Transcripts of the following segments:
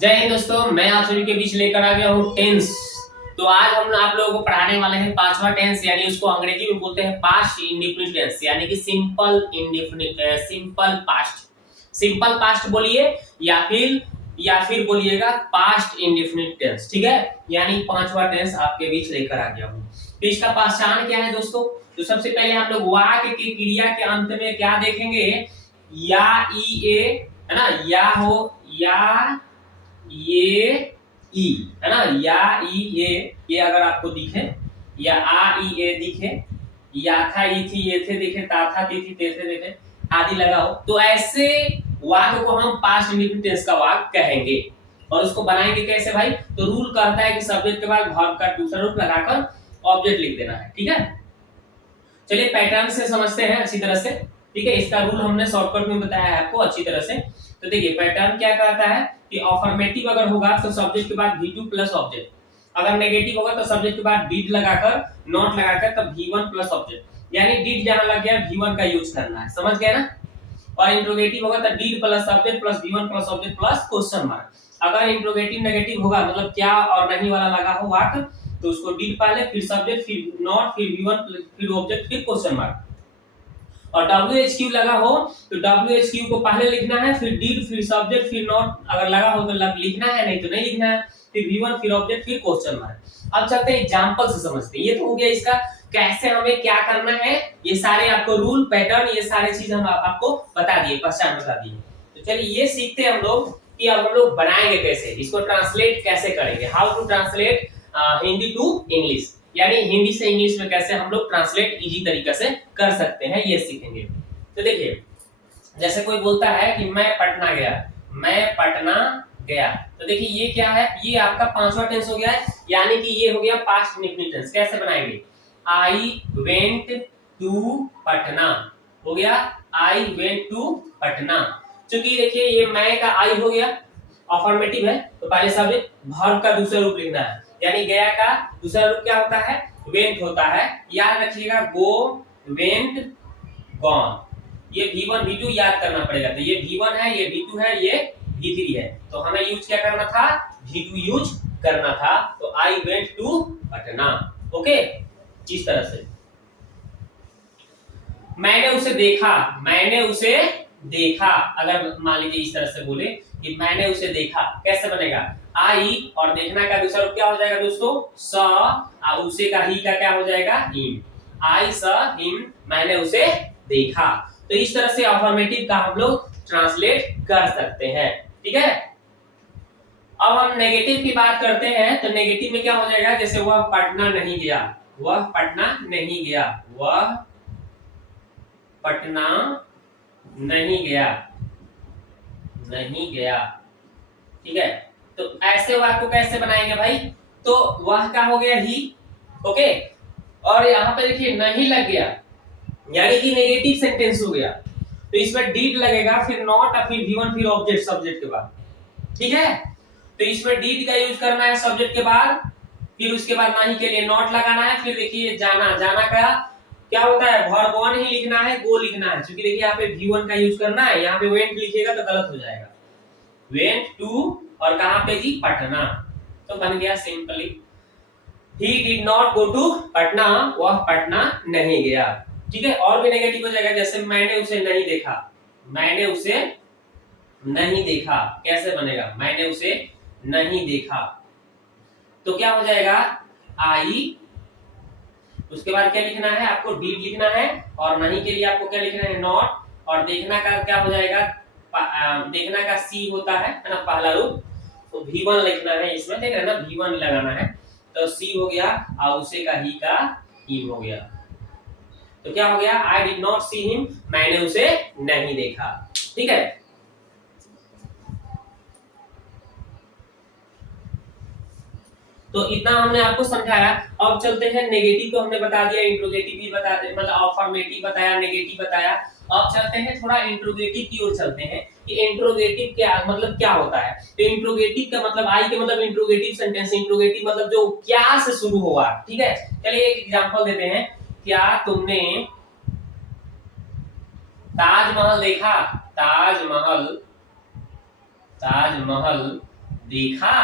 जय हिंद दोस्तों, मैं आप सभी के बीच लेकर आ गया हूँ टेंस। तो आज हम आप लोगों को पढ़ाने वाले हैं पांचवा टेंस, यानी उसको अंग्रेजी में बोलते हैं पास्ट इंडेफिनिट टेंस, यानी कि सिंपल पास्ट बोलिए या फिर बोलिएगा पास्ट इंडेफिनिट टेंस। ठीक है, यानी पांचवा टेंस आपके बीच लेकर आ गया हूँ। तो इसका पहचान क्या है दोस्तों? तो सबसे पहले हम लोग वाक्य की क्रिया के अंत में क्या देखेंगे? या ई ए, है ना, या हो या ये ई, है ना, या ई ये अगर आपको दिखे, या आ ई ए दिखे, या था ई थी ये थे दिखे, ता था ती थी ते थे दिखे आदि लगाओ, तो ऐसे वाक्य को हम पास्ट इंडेफिनिट टेंस का वाक्य कहेंगे। और उसको बनाएंगे कैसे भाई? तो रूल कहता है कि सब्जेक्ट के बाद वर्ब का दूसरा रूप लगाकर ऑब्जेक्ट लिख देना है। ठीक है, चलिए पैटर्न से समझते हैं अच्छी तरह से। ठीक है, इसका रूल हमने शॉर्टकट में बताया है आपको अच्छी तरह से। तो देखिए पैटर्न क्या कहता है कि अफर्मेटिव अगर होगा तो सब्जेक्ट के बाद V2 प्लस ऑब्जेक्ट, अगर नेगेटिव होगा तो सब्जेक्ट के बाद डिड लगाकर, नॉट लगाकर, तब V1 प्लस ऑब्जेक्ट, यानी डिड जहां लग गया V1 का यूज करना है, समझ गए ना। और इंट्रोगेटिव होगा तो did plus subject plus V1 plus object plus question mark. अगर इंट्रोगेटिव नेगेटिव होगा, मतलब क्या और नहीं वाला लगा हो वाक्य, तो उसको डिड पहले, फिर सब्जेक्ट, फिर नॉट, फिर V1, फिर ऑब्जेक्ट, फिर क्वेश्चन मार्क। और WHQ लगा हो तो WHQ को पहले लिखना है, फिर डिड, फिर सब्जेक्ट, फिर नॉट अगर लगा हो तो लिखना है, नहीं तो नहीं लिखना है, फिर V1, फिर ऑब्जेक्ट, फिर क्वेश्चन मार्क। अब चलते हैं एग्जांपल से समझते हैं। ये तो हो गया इसका कैसे हमें क्या करना है, ये सारे आपको रूल पैटर्न ये सारे चीज हम आपको बता दिए, पहचान बता दिए। तो चलिए ये सीखते हैं हम लोग कि अब हम लोग बनाएंगे कैसे, इसको ट्रांसलेट कैसे करेंगे, how to translate Hindi to English, यानी हिंदी से इंग्लिश में कैसे हम लोग ट्रांसलेट इजी तरीके से कर सकते हैं, ये सीखेंगे। तो देखिए जैसे कोई बोलता है कि मैं पटना गया, मैं पटना गया, तो देखिए ये क्या है, ये आपका पांचवा टेंस हो गया है, यानी कि ये हो गया पास्ट इंडेफिनिट टेंस। कैसे बनाएंगे? आई वेंट टू पटना हो गया, आई वेंट टू पटना। क्योंकि देखिए ये मैं का आई हो गया, अफर्मेटिव है, तो पहले सब्जेक्ट, वर्ब का दूसरा रूप लिखना है, यानी गया का दूसरा रूप क्या होता है? वेंट होता है। याद रखिएगा, गो, वेंट, गॉन। ये V1 V2 याद करना पड़ेगा। तो ये V1 है, ये V2 है, ये V3 है, तो हमें यूज क्या करना था? V2 यूज करना था। तो I went to Patna. Okay, इस तरह से मैंने उसे देखा, मैंने उसे देखा, अगर मान लीजिए इस तरह से बोले कि मैंने उसे देखा, कैसे बनेगा? आई और देखना का दूसरा रूप क्या हो जाएगा दोस्तों? स, और उसे का ही का क्या हो जाएगा? हिम। आई स हिम, मैंने उसे देखा। तो इस तरह से अफर्मेटिव का हम लोग ट्रांसलेट कर सकते हैं। ठीक है, अब हम नेगेटिव की बात करते हैं। तो नेगेटिव में क्या हो जाएगा? जैसे वह पटना नहीं गया, वह पटना नहीं गया, वह पटना नहीं गया, नहीं गया। ठीक है, तो ऐसे वाक्य को कैसे बनाएंगे भाई? तो वह का हो गया ही, ओके, और यहाँ पे देखिए नहीं लग गया, यानी कि नेगेटिव सेंटेंस हो गया, तो इसमें डीड लगेगा, फिर नॉट, फिर V1, फिर ऑब्जेक्ट सब्जेक्ट के बाद। ठीक है, तो इसमें डीड का यूज करना है सब्जेक्ट के बाद, फिर उसके बाद नहीं के लिए नॉट लगाना है, फिर देखिए जाना, जाना का क्या होता है? वर्ब वन ही लिखना है, गो लिखना है, क्योंकि देखिए यहाँ पे V1 का यूज करना है, यहाँ पे वेंट लिखिएगा तो गलत हो जाएगा। वेंट टू, और कहां पे जी? पटना। तो बन गया simply, he did not go to Patna, वह पटना नहीं गया। ठीक है, और भी नेगेटिव हो जाएगा, जैसे मैंने उसे नहीं देखा, मैंने उसे नहीं देखा, कैसे बनेगा? मैंने उसे नहीं देखा, तो क्या हो जाएगा? आई, उसके बाद क्या लिखना है आपको? डीड लिखना है, और नहीं के लिए आपको क्या लिखना है? नॉट, और देखना का क्या हो जाएगा? देखना का सी होता है ना पहला रूप, तो V1 लिखना है इसमें, देख रहे हैं ना, V1 लगाना है, तो सी हो गया, और उसे का ही का हिम हो गया। तो क्या हो गया? आई डिड नॉट सी हिम, मैंने उसे नहीं देखा। ठीक है, तो इतना हमने आपको समझाया। अब चलते हैं नेगेटिव, तो हमने बता दिया, इंट्रोगेटिव भी बता दे, मतलब अफर्मेटिव बताया, नेगेटिव बताया। अब चलते हैं थोड़ा इंट्रोगेटिव की ओर चलते हैं कि इंट्रोगेटिव क्या मतलब क्या होता है। तो इंट्रोगेटिव का मतलब आई के मतलब इंट्रोगेटिव सेंटेंस, इंट्रोगेटिव मतलब जो क्या से शुरू होगा। ठीक है, चलिए एक एग्जांपल देते हैं। क्या तुमने ताजमहल देखा? ताजमहल, ताजमहल देखा,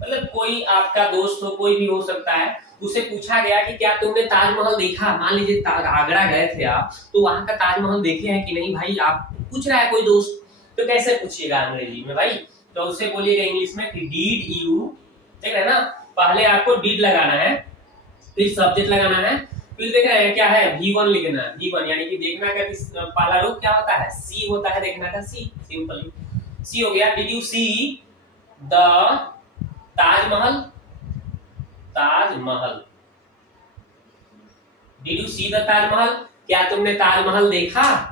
मतलब कोई आपका दोस्त हो, कोई भी हो सकता है, उसे पूछा गया कि क्या तुमने ताजमहल देखा। मान लीजिए आगरा गए थे आप, तो वहां का ताजमहल देखे हैं कि नहीं भाई, आप पूछ रहा है कोई दोस्त, तो कैसे पूछिएगा अंग्रेजी में भाई, तो उसे बोलिएगा इंग्लिश में कि डीड यू, देख रहे हैं ना, पहले आपको डीड लगाना है, फिर सब्जेक्ट लगाना है, फिर देख रहे हैं क्या है, V1 लिखना है। V1 यानी कि देखना का पहला रूप क्या होता है, सी होता है, देखना का सी, सिंपली सी हो गया। Did you see the Taj Mahal, Taj Mahal, did you see the Taj Mahal, क्या तुमने ताजमहल देखा।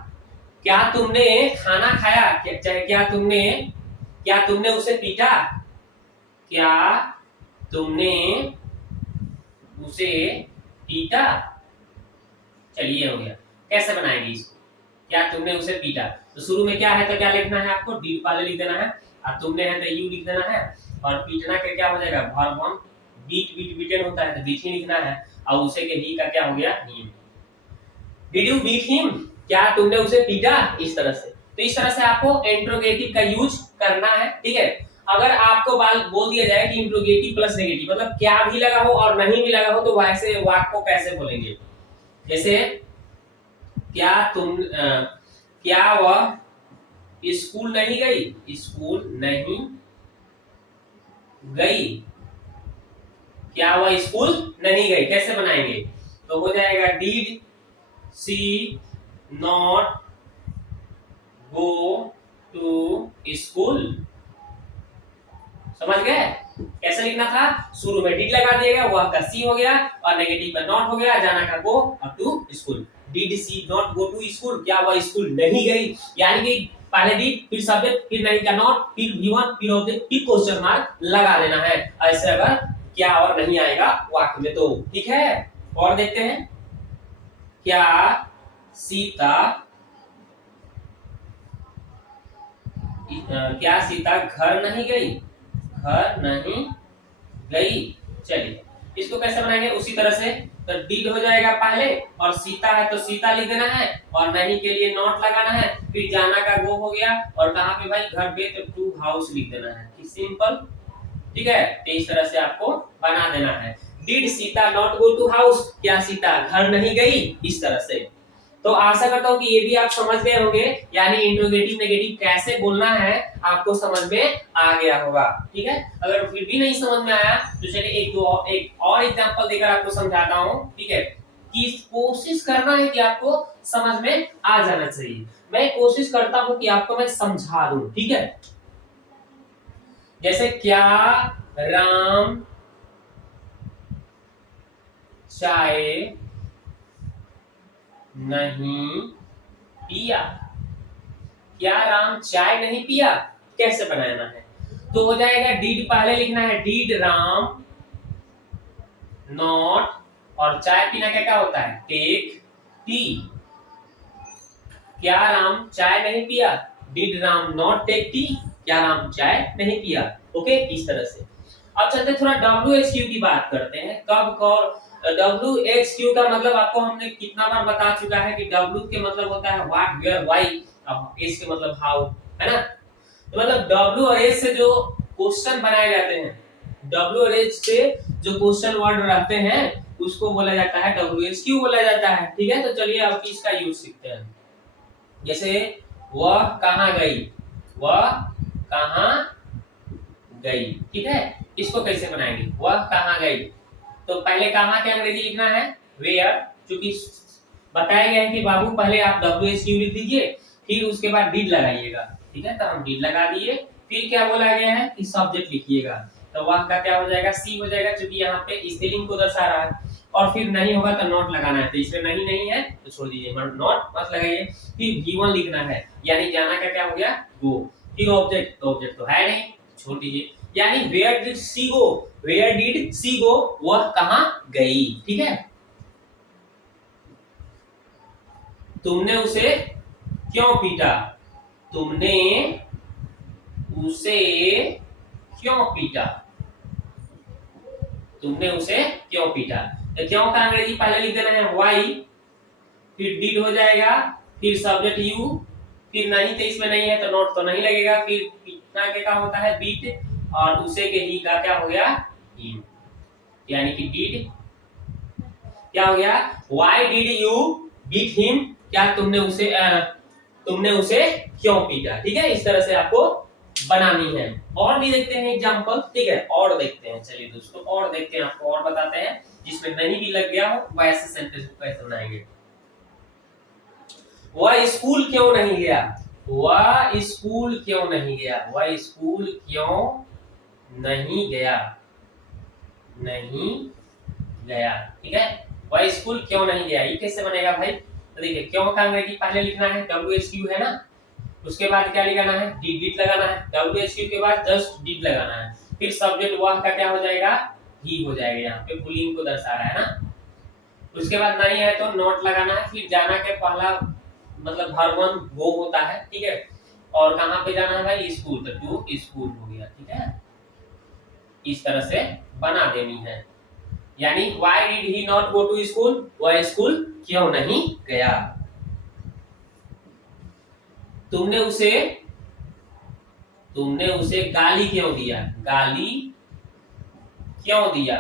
क्या तुमने खाना खाया, क्या तुमने उसे पीटा, क्या तुमने उसे पीटा। चलिए हो गया। कैसे बनाएंगे इसको, क्या तुमने उसे पीटा, तो शुरू में क्या है तो क्या लिखना है आपको, डी पहले लिख देना है, और तुमने है तो यू लिख देना है, और पीटना का क्या हो जाएगा, verb one, beat beat beaten होता है तो बीट ही लिखना है, और उसे के ही का क्या हो गया, him. Did you beat him, क्या तुमने उसे पीटा, इस तरह से। तो इस तरह से आपको इंट्रोगेटिव का यूज करना है, ठीक है। अगर आपको बोल दिया जाए कि इंट्रोगेटिव प्लस नेगेटिव, मतलब क्या भी लगा हो और नहीं भी लगा हो, तो वैसे वाक्य को कैसे बोलेंगे, जैसे क्या वह स्कूल नहीं गई, स्कूल नहीं गई, क्या वह स्कूल नहीं गई, कैसे बनाएंगे, तो हो जाएगा did she not go to school. समझ गए कैसे लिखना था, शुरू में डिड लगा दिएगा, वह का सी हो गया, और नेगेटिव का नॉट हो गया, जाना का गो और to school. Did she not go to school, क्या वह स्कूल नहीं गई, यानी कि पहले डिड, फिर सब्जेक्ट, फिर नहीं का नॉट, फिर V1, फिर ऑब्जेक्ट, फिर क्वेश्चन मार्क लगा देना है। ऐसे अगर क्या और नहीं आएगा वाक्य में तो ठीक है। और देखते हैं, क्या सीता घर नहीं गई, घर नहीं गई। चलिए इसको कैसे बनाएंगे, उसी तरह से, तो डिड हो जाएगा पहले, और सीता है तो सीता लिख देना है, और नहीं के लिए नॉट लगाना है, फिर जाना का गो हो गया, और कहाँ पे भाई, घर पे, तो टू हाउस लिख देना है, कि सिंपल, ठीक है। तो इस तरह से आपको बना देना है। Did Sita not go to house, क्या सीता घर नहीं गई, इस तरह से। तो आशा करता हूँ कि ये भी आप समझ गए होंगे, यानी इंट्रोगेटिव नेगेटिव कैसे बोलना है आपको समझ में आ गया होगा, ठीक है। अगर फिर भी नहीं समझ में आया तो चलिए एक और एग्जांपल देकर आपको समझाता हूँ, ठीक है, कि कोशिश करना है कि आपको समझ में आ जाना चाहिए। मैं कोशिश करता हूँ कि आपको मैं समझा दूं, ठीक है। जैसे क्या राम चाय नहीं पिया, क्या राम चाय नहीं पिया, कैसे बनाना है, तो हो जाएगा डिड पहले लिखना है, डिड राम नॉट, और चाय पीना क्या होता है, टेक टी, क्या राम चाय नहीं पिया, did Ram not take tea, क्या राम चाय नहीं पिया। ओके, इस तरह से। अब चलते थोड़ा WHQ की बात करते हैं। कब कौन, WHQ का मतलब आपको हमने कितना बार बता चुका है कि W के मतलब होता है व्हाट, वेयर, व्हाई, अब S के मतलब हाउ, है ना। तो मतलब W और S से जो क्वेश्चन बनाए जाते हैं, W और S से जो क्वेश्चन वर्ड रहते हैं, उसको बोला जाता है WHQ बोला जाता है, ठीक है। तो चलिए अब इसका यूज सीखते हैं। जैसे वह कहाँ गई, वह कहाँ गई, ठीक है। इसको कैसे बनाएंगे, वह कहाँ गई, तो पहले कहाँ के अंग्रेजी लिखना है, वेयर, क्योंकि बताया गया है कि बाबू पहले आप WHQ लिख दीजिए, फिर उसके बाद डिड लगाइएगा, ठीक है। तो हम डिड लगा दिए, फिर क्या बोला गया है कि सब्जेक्ट लिखिएगा, तो वह का क्या हो जाएगा, सी हो जाएगा, क्योंकि यहाँ पे स्पेलिंग को दर्शा रहा है, और फिर नहीं होगा तो नॉट लगाना है, तो इसमें नहीं है तो छोड़ दीजिए, नॉट मत लगाइए। फिर V1 लिखना है, यानी जाना का क्या हो गया, गो, फिर ऑब्जेक्ट, तो ऑब्जेक्ट तो है नहीं, छोड़ दीजिए, यानी where did she go, where did she go, वह कहाँ गई, ठीक है। तुमने उसे क्यों पीटा, तुमने उसे क्यों पीटा, तुमने उसे क्यों पीटा, तो क्यों का अंग्रेजी पहले लिख देना है वाई, फिर डिड हो जाएगा, फिर सब्जेक्ट यू, फिर नहीं तो इसमें नहीं है तो नॉट तो नहीं लगेगा, फिर कितना के का होता है बीट, और दूसरे के ही का क्या हो गया हिम, यानी कि डिड क्या हो गया, why did you beat him, क्या तुमने उसे क्यों पीटा। ठीक है, इस तरह से आपको बनानी है। और भी देखते हैं एग्जांपल, ठीक है, और देखते हैं, चलिए दोस्तों और देखते हैं, आपको और बताते हैं जिसमें नहीं भी लग गया हो वैसे सेंटेंस को कैसे बनाएंगे। वह स्कूल क्यों नहीं गया, वह स्कूल क्यों नहीं गया, वह स्कूल क्यों नहीं गया, नहीं गया। ठीक है, वह स्कूल क्यों नहीं गया, ये कैसे बनेगा भाई, तो देखिए क्यों का अंग्रेजी पहले लिखना है WHQ है ना, उसके बाद क्या लगाना है डिड लगाना है, WHQ के बाद जस्ट डिड लगाना है, फिर सब्जेक्ट वह का क्या हो जाएगा ही हो जाएगा, यहाँ पे पुलिंग को दर्शा रहा है ना। उसके बाद नहीं है तो नोट लगाना है, फिर जाना के पहला मतलब वर्ब वन गो होता है। ठीक है, और कहाँ पे जाना है भाई स्कूल, तो टू स्कूल हो गया। ठीक है, इस तरह से बना देनी है, यानी why did he not go to school, वह स्कूल क्यों नहीं गया। तुमने उसे गाली क्यों दिया, गाली क्यों दिया।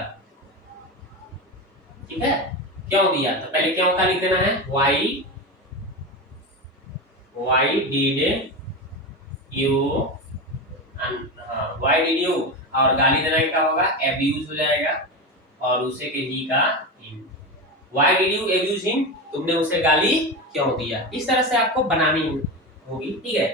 ठीक है, क्यों दिया, तो पहले क्यों का लिख देना है why did you, why did you, और गाली देना क्या होगा abuse हो जाएगा, और उसे के ही का him, why did you abuse him, तुमने उसे गाली क्यों दिया। इस तरह से आपको बनानी होगी। ठीक है,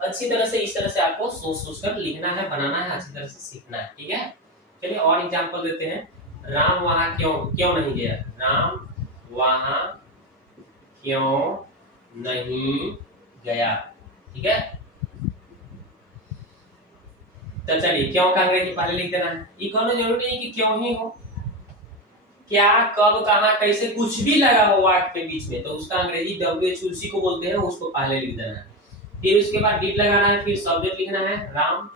अच्छी तरह से इस तरह से आपको सोच कर लिखना है, बनाना है, अच्छी तरह से सीखना है। ठीक है, चलिए और एग्जांपल देते हैं। राम वहां क्यों नहीं गया, राम वहां क्यों नहीं गया। ठीक है, तो चलिए क्यों का अंग्रेजी पहले लिख देना है, ये कहना जरूरी नहीं कि क्यों ही हो, क्या कब कहाँ कैसे कुछ भी लगा हो वाक्य के बीच में, तो उसका अंग्रेजी WHUC को बोलते हैं, उसको पहले लिख देना है, फिर उसके बाद डिड लगाना है, फिर सब्जेक्ट लिखना है राम,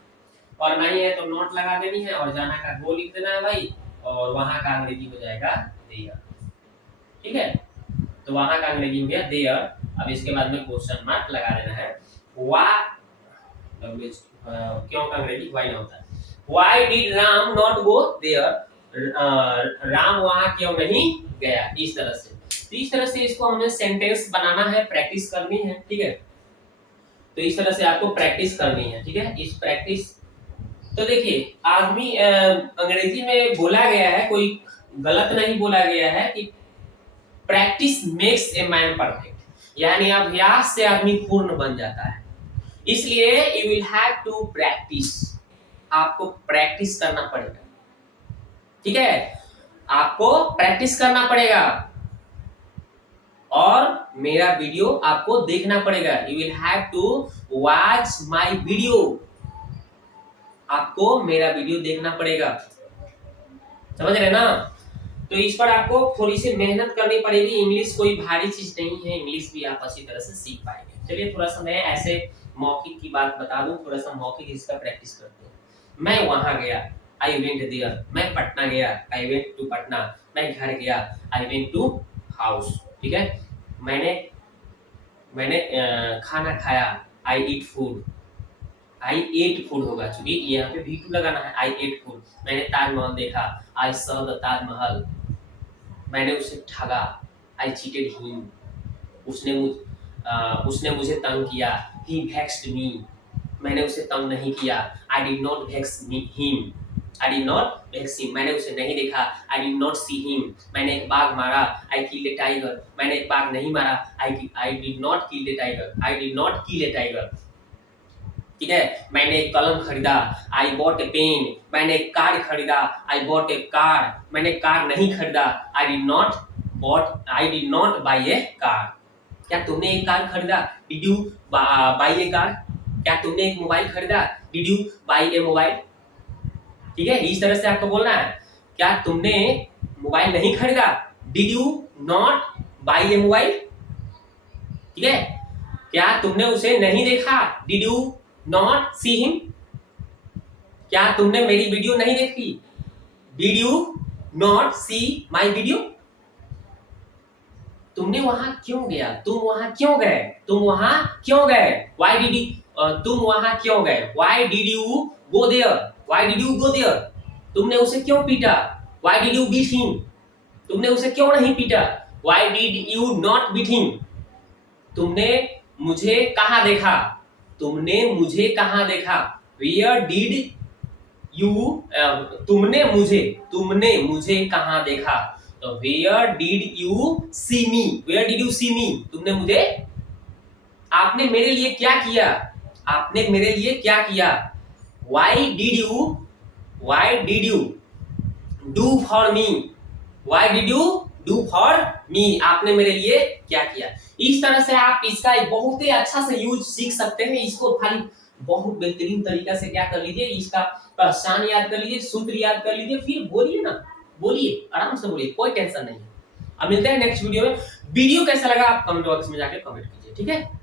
और नहीं है तो नोट लगा देनी है, और जाना का गो लिख देना है भाई, और वहां का अंग्रेजी हो जाएगा देयर। ठीक है, तो वहां का अंग्रेजी हो गया देयर। अब इसके बाद में क्वेश्चन मार्क लगा देना है, क्यों का अंग्रेजी व्हाई होता है, why did Ram not go there, Ram वहां क्यों नहीं गया। इस तरह से, तो इस तरह से इसको हमें सेंटेंस बनाना है, प्रैक्टिस करनी है। ठीक है, तो इस तरह से आपको प्रैक्टिस करनी है। ठीक है, इस प्रैक्टिस, तो देखिए आदमी अंग्रेजी में बोला गया है, कोई गलत नहीं बोला गया है कि practice makes a man perfect, यानी अभ्यास से आदमी पूर्ण बन जाता है, इसलिए you will have to practice, आपको प्रैक्टिस करना पड़ेगा। ठीक है, आपको प्रैक्टिस करना पड़ेगा, और मेरा वीडियो आपको देखना पड़ेगा, you will have to watch my video, आपको मेरा वीडियो देखना पड़ेगा, समझ रहे ना। तो इस पर आपको थोड़ी सी मेहनत करनी पड़ेगी, इंग्लिश कोई भारी चीज नहीं है, इंग्लिश भी आप अच्छी तरह से सीख पाएंगे। चलिए थोड़ा सा मैं ऐसे मौखिक की बात बता दूं, थोड़ा सा मौखिक इसका प्रैक्टिस करते हैं। मैं वहां गया, आई वेंट देयर, मैं पटना गया, आई वेंट टू पटना, मैं घर गया, आई वेंट टू हाउस। ठीक है, मैंने खाना खाया, आई ईट फूड, आई एट फूड होगा, चूंकि यहाँ पे V2 लगाना है, आई एट फूड। मैंने ताजमहल देखा, आई सॉ द ताजमहल। मैंने उसे ठगा, आई चीटेड हिम, उसने मुझे तंग किया, ही वेक्स्ड मी, मैंने उसे तंग नहीं किया, I did not vex him, I did not vex him, मैंने उसे नहीं देखा, I did not see him, मैंने एक बाघ मारा, आई किल्ड ए टाइगर, मैंने एक बाघ नहीं मारा, आई did not kill A tiger, I did not kill A tiger. ठीक है, मैंने एक कलम खरीदा, आई बॉट ए पेन, मैंने एक कार खरीदा, आई बॉट ए कार, मैंने कार नहीं खरीदा, आई did not buy A car. क्या तुमने एक कार खरीदा, did you by A car, क्या तुमने एक मोबाइल खरीदा, did you by a mobile. ठीक है, इस तरह से आपको बोलना है, क्या तुमने मोबाइल नहीं खरीदा, did you not buy a mobile. ठीक है, क्या तुमने उसे नहीं देखा, did you not see him, क्या तुमने मेरी वीडियो नहीं देखी, did you not see my video. तुमने वहां क्यों गया, तुम वहां क्यों गए, तुम वहां क्यों गए, व्हाई डिड यू, तुम वहां क्यों गए, why did you go there, why did you go there, तुमने उसे क्यों पीटा, why did you beat him, तुमने उसे क्यों नहीं पीटा, why did you not beat him, तुमने मुझे कहां देखा, तुमने मुझे कहां देखा, वेयर डिड यू, तुमने मुझे कहां देखा, तो where did you see me, where did you see me, तुमने मुझे, आपने मेरे लिए क्या किया, आपने मेरे लिए क्या किया, why did you do for me, why did you do for me, आपने मेरे लिए क्या किया। इस तरह से आप इसका बहुत ही अच्छा से यूज सीख सकते हैं। इसको खाली बहुत बेहतरीन तरीका से क्या कर लीजिए, इसका पहचान याद कर लीजिए, सूत्र याद कर लीजिए, फिर बोलिए ना, बोलिए आराम से बोलिए, कोई टेंशन नहीं है। अब मिलते हैं नेक्स्ट वीडियो में। वीडियो कैसा लगा आप कमेंट बॉक्स में जाके कमेंट कीजिए, ठीक है।